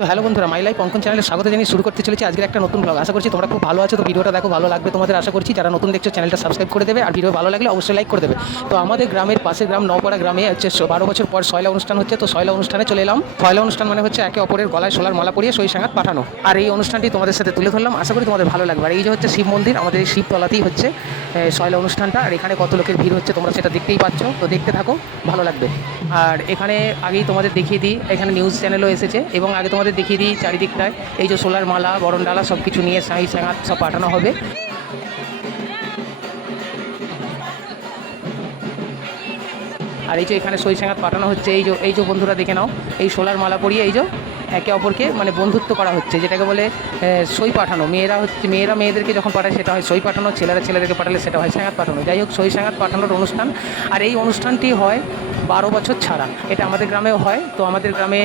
তো হ্যালো বন্ধুরা my life অঙ্কন চ্যানেলে স্বাগত জানিয়ে শুরু করতে চলেছি আজকের একটা নতুন ব্লগ আশা করছি তোমরা খুব ভালো আছো তো ভিডিওটা দেখো ভালো লাগবে তোমাদের আশা করছি। যারা নতুন দেখছ চ্যানেলটা সাবস্ক্রাইব করে দেবে আর ভিডিও ভালো লাগলে অবশ্যই লাইক করে দেবে। তো আমাদের গ্রামের পাশের গ্রাম নওপাড়া গ্রামে হচ্ছে বারো বছর পর সয়লা অনুষ্ঠান হচ্ছে। তো সয়লা অনুষ্ঠানে চলে এলাম। সয়লা অনুষ্ঠান মানে হচ্ছে একে অপরের গলায় সোলার মালা পরিয়ে সই সাঙ্গাত পাঠানো। আর এই অনুষ্ঠানটি তোমাদের সাথে তুলে ধরলাম। আশা করি তোমাদের ভালো লাগবে। আর এই যে হচ্ছে শিব মন্দির আমাদের এই শিবতলাতেই হচ্ছে এ, সয়লা অনুষ্ঠানটা। আর এখানে কত লোকের ভিড় হচ্ছে তোমরা সেটা দেখতেই পাচ্ছ। তো দেখতে থাকো ভালো লাগবে। আর এখানে আগেই তোমাদের দেখিয়ে দিই এখানে নিউজ চ্যানেলও এসেছে। এবং আগে তোমাদের দেখিয়ে দিই চারিদিকটায়। এই যে সোলার মালা, বরণ ডালা সব কিছু নিয়ে সাই সাঙাত সব পাঠানো হবে। আর এই যে এখানে সই সাঙাত পাঠানো হচ্ছে, এই যে এই যে বন্ধুরা দেখে নাও, এই সোলার মালা পরিয়ে এই যে একে অপরকে মানে বন্ধুত্ব করা হচ্ছে, যেটাকে বলে সই পাঠানো। মেয়েরা হচ্ছে, মেয়েরা মেয়েদেরকে যখন পাঠায়, সেটা হয় সই পাঠানো, ছেলেরা ছেলেদেরকে পাঠালে সেটা হয় সাঙাত পাঠানো। যাই হোক, সই সাঙাত পাঠানোর অনুষ্ঠান, আর এই অনুষ্ঠানটি হয় বারো বছর ছাড়া। এটা আমাদের গ্রামেও হয়, তো আমাদের গ্রামে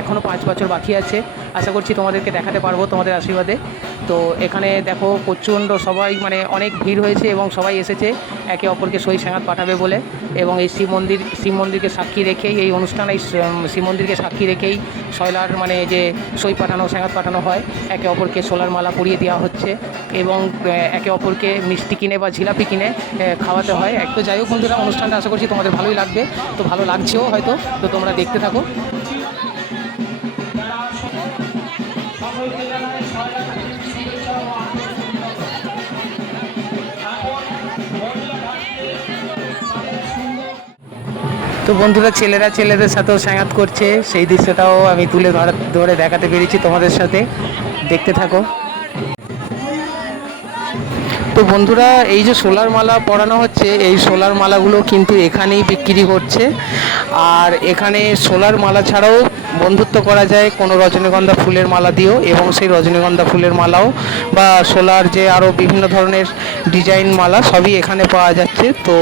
এখনও পাঁচ বছর বাকি আছে। আশা করছি তোমাদেরকে দেখাতে পারব তোমাদের আশীর্বাদে। তো এখানে দেখো প্রচণ্ড সবাই মানে অনেক ভিড় হয়েছে এবং সবাই এসেছে। একে অপরকে সই সাঙাত পাঠাবে বলে এবং এই শিব মন্দির, শিব মন্দিরকে সাক্ষী রেখেই এই অনুষ্ঠান, এই শিব মন্দিরকে সাক্ষী রেখেই শয়লার মানে যে সই পাঠানো, সাঙাত পাঠানো হয়, একে অপরকে সোলার মালা পরিয়ে দেওয়া হচ্ছে এবং একে অপরকে মিষ্টি কিনে বা জিলাপি কিনে খাওয়াতে হয়। এক তো যাই হোক বন্ধুরা, অনুষ্ঠানটা আশা করছি তোমাদের ভালোই লাগবে। তো ভালো লাগছেও হয়তো, তো তোমরা দেখতে থাকো। তো বন্ধুরা, ছেলেরা ছেলেদের সাথেও সাঙ্গাত করছে। সেই দৃশ্যটাও আমি তুলে ধরা ধরে দেখাতে পেরেছি তোমাদের সাথে। দেখতে থাকো। তো বন্ধুরা, এই যে সোলার মালা পরানো হচ্ছে, এই সোলার মালাগুলো কিন্তু এখানেই বিক্রি করছে আর এখানে সোলার মালা ছাড়াও বন্ধুত্ব করা যায় কোনো রজনীগন্ধা ফুলের মালা দিয়েও এবং সেই রজনীগন্ধা ফুলের মালাও বা সোলার যে আরও বিভিন্ন ধরনের ডিজাইন মালা সবই এখানে পাওয়া যাচ্ছে। তো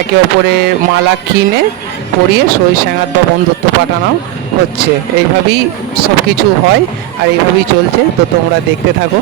একে অপরের মালা কিনে পরিয়ে সই সাঙ্গাত বা বন্ধুত্ব পাঠানো হচ্ছে। এইভাবেই সব কিছু হয় আর এইভাবেই চলছে। তো তোমরা দেখতে থাকো।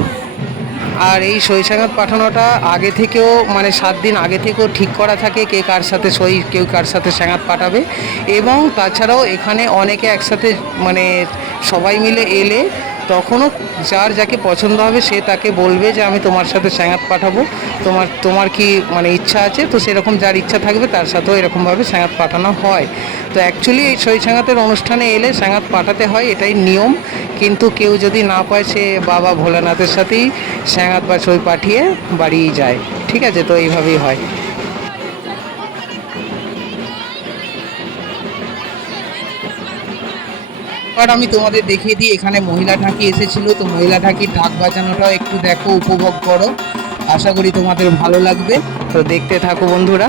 আর এই সই সাঙ্গাত পাঠানোটা আগে থেকেও মানে সাত দিন আগে থেকেও ঠিক করা থাকে কে কার সাথে সই, কেউ কার সাথে সাঙ্গাত পাঠাবে। এবং তাছাড়াও এখানে অনেকে একসাথে মানে সবাই মিলে এলে তখনও যার যাকে পছন্দ হবে সে তাকে বলবে যে আমি তোমার সাথে স্যাঙাত পাঠাবো। তোমার তোমার কি মানে ইচ্ছা আছে? তো সেরকম যার ইচ্ছা থাকবে তার সাথেও এরকমভাবে স্যাঙাত পাঠানো হয়। তো অ্যাকচুয়ালি এই সই সাঙ্গাতের অনুষ্ঠানে এলে স্যাঙাত পাঠাতে হয়, এটাই নিয়ম। কিন্তু কেউ যদি না পায়, সে বাবা ভোলানাথের সাথেই স্যাঙাত বা সই পাঠিয়ে বাড়িই যায়। ঠিক আছে? তো এইভাবেই হয়। আর আমি তোমাদের দেখিয়ে দিই, এখানে মহিলা ঢাকি এসেছিল, তো মহিলা ঢাকির ঢাক বাজানোটাও একটু দেখো, উপভোগ করো। আশা করি তোমাদের ভালো লাগবে। তো দেখতে থাকো বন্ধুরা।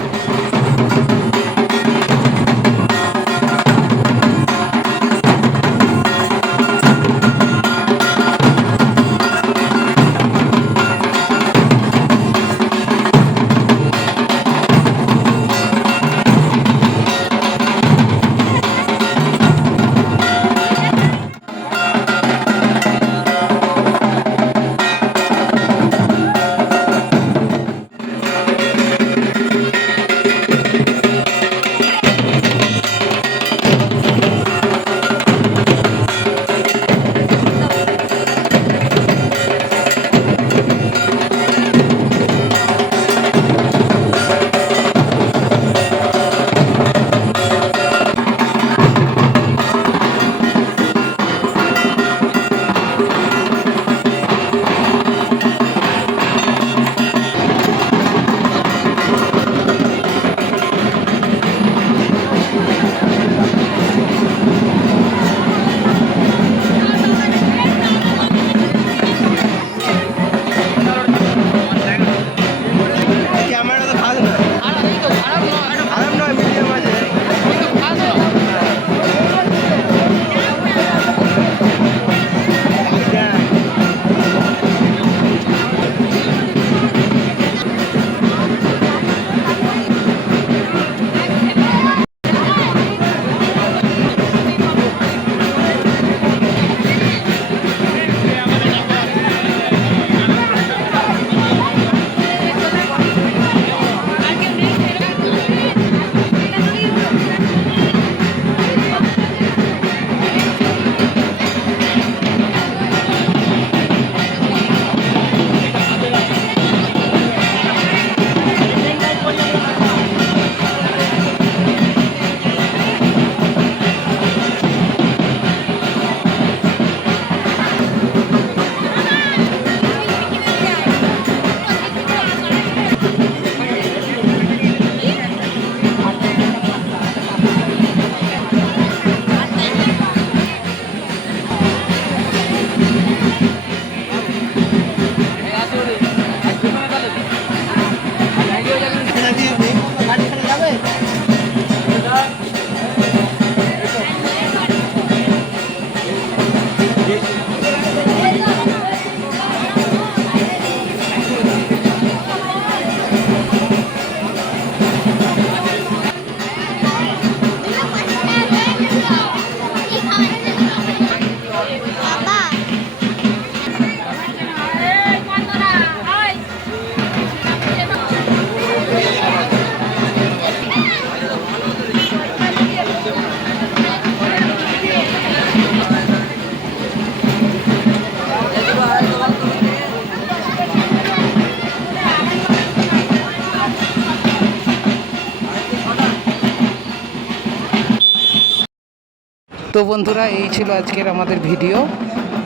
তো বন্ধুরা, এই ছিল আজকের আমাদের ভিডিও।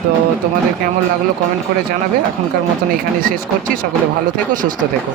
তো তোমাদের কেমন লাগল কমেন্ট করে জানাবে। এখনকার মতন এখানে শেষ করছি। সকলে ভালো থেকো, সুস্থ থেকো।